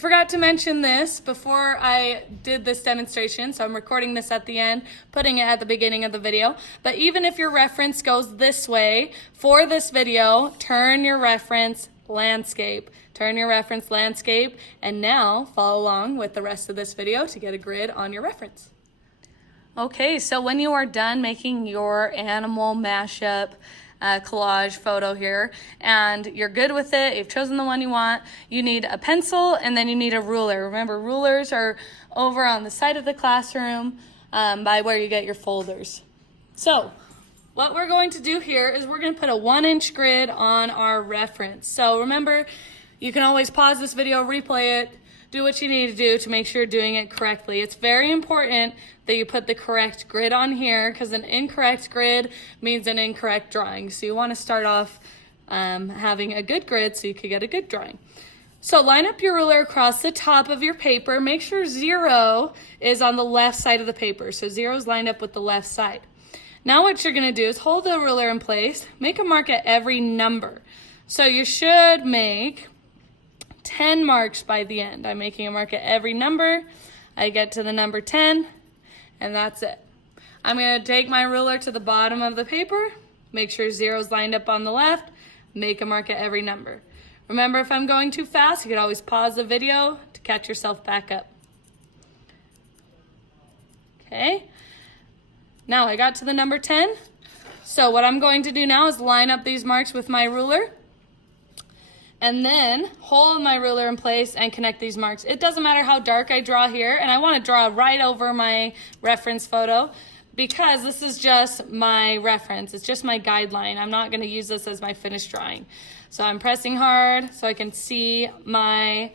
forgot to mention this before I did this demonstration, so I'm recording this at the end, putting it at the beginning of the video. But even if your reference goes this way, for this video, turn your reference landscape. Turn your reference landscape, and now follow along with the rest of this video to get a grid on your reference. Okay, so when you are done making your animal mashup collage photo here, and you're good with it, you've chosen the one you want, you need a pencil and then you need a ruler. Remember, rulers are over on the side of the classroom by where you get your folders. So what we're going to do here is we're going to put a 1-inch grid on our reference. So remember, you can always pause this video, replay it, do what you need to do to make sure you're doing it correctly. It's very important that you put the correct grid on here, because an incorrect grid means an incorrect drawing. So you want to start off having a good grid so you can get a good drawing. So line up your ruler across the top of your paper. Make sure 0 is on the left side of the paper. So 0 is lined up with the left side. Now what you're going to do is hold the ruler in place, make a mark at every number. So you should make 10 marks by the end. I'm making a mark at every number. I get to the number 10, and that's it. I'm going to take my ruler to the bottom of the paper, make sure 0 is lined up on the left, make a mark at every number. Remember, if I'm going too fast, you can always pause the video to catch yourself back up. Okay, now I got to the number 10. So what I'm going to do now is line up these marks with my ruler, and then hold my ruler in place and connect these marks. It doesn't matter how dark I draw here, and I want to draw right over my reference photo because this is just my reference. It's just my guideline. I'm not going to use this as my finished drawing. So I'm pressing hard so I can see my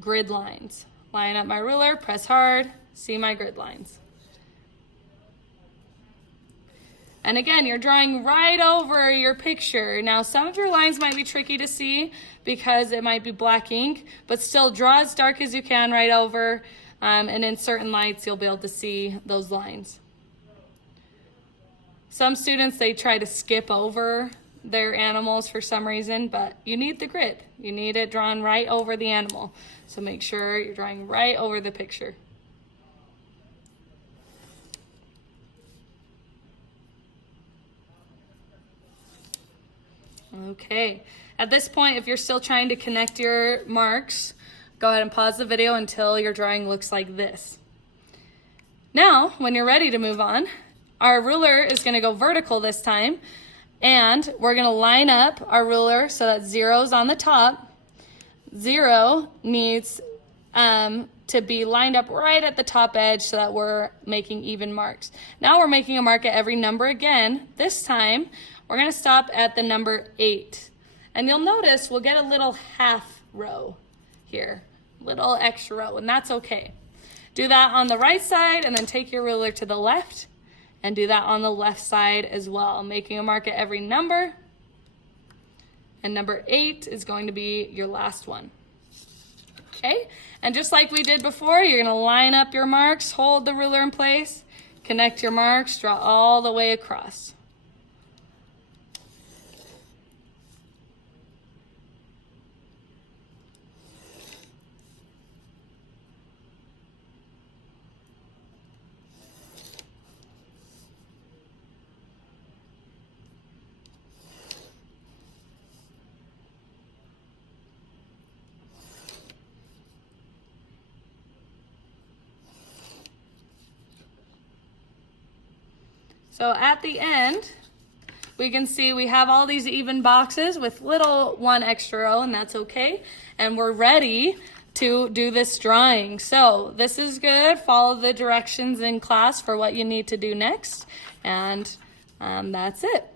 grid lines. Line up my ruler, press hard, see my grid lines. And again, you're drawing right over your picture. Now, some of your lines might be tricky to see because it might be black ink, but still draw as dark as you can right over, and in certain lights, you'll be able to see those lines. Some students, they try to skip over their animals for some reason, but you need the grid. You need it drawn right over the animal. So make sure you're drawing right over the picture. Okay, at this point, if you're still trying to connect your marks, go ahead and pause the video until your drawing looks like this. Now, when you're ready to move on, our ruler is going to go vertical this time, and we're going to line up our ruler so that 0 is on the top. 0 needs to be lined up right at the top edge so that we're making even marks. Now we're making a mark at every number again. This time, we're going to stop at the number 8. And you'll notice we'll get a little half row here, little extra row, and that's okay. Do that on the right side, and then take your ruler to the left and do that on the left side as well, making a mark at every number. And number 8 is going to be your last one. Okay, and just like we did before, you're going to line up your marks, hold the ruler in place, connect your marks, draw all the way across. So at the end, we can see we have all these even boxes with little 1 extra row, and that's okay. And we're ready to do this drawing. So this is good. Follow the directions in class for what you need to do next. And that's it.